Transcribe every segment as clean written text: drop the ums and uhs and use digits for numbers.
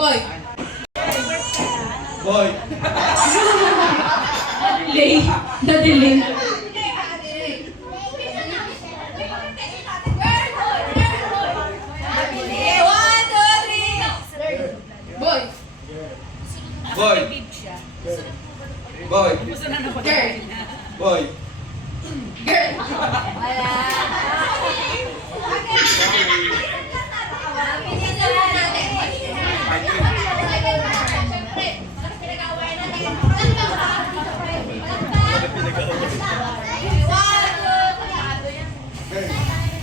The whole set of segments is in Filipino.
Boy. Boy. Lay. Nadilim. Boy. Boy. Boy. Girl. Boy. Girl. Boy. Girl.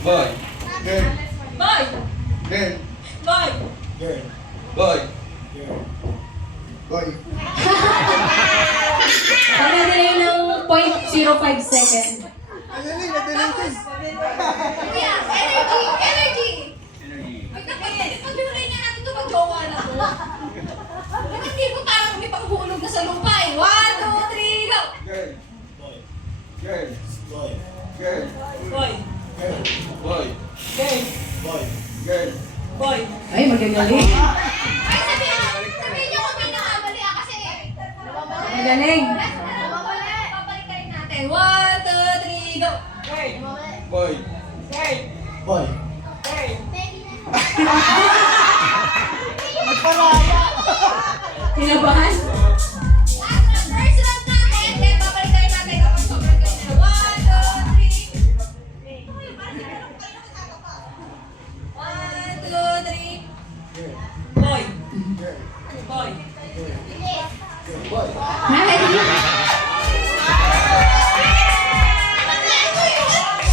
Boy. Girl. Boy. Girl. Boy. Girl. Boy. Pag-delay ng 0.05 second. Nadali ko. Energy. Pag-iulay niya natin ito mag-jowa na to. Kasi ko parang may panghulog na sa lupa eh. 1, 2, 3, go! Girl. Boy. Girl. Boy. Girl. Boy. Girl. Boy. Girl. Boy. Girl. Boy. Ay, magagaling. Ay, sabihin niyo kung may nakamali kasi Magaling. Papalikan natin. 1, 2, 3, go! Boy. Boy. Kinabahan? First round natin, then babalikan natin kapag sobrang galing na. 1, 2, 3. 1, 2, 3. Boy. Girl. Boy. Boy. Ay!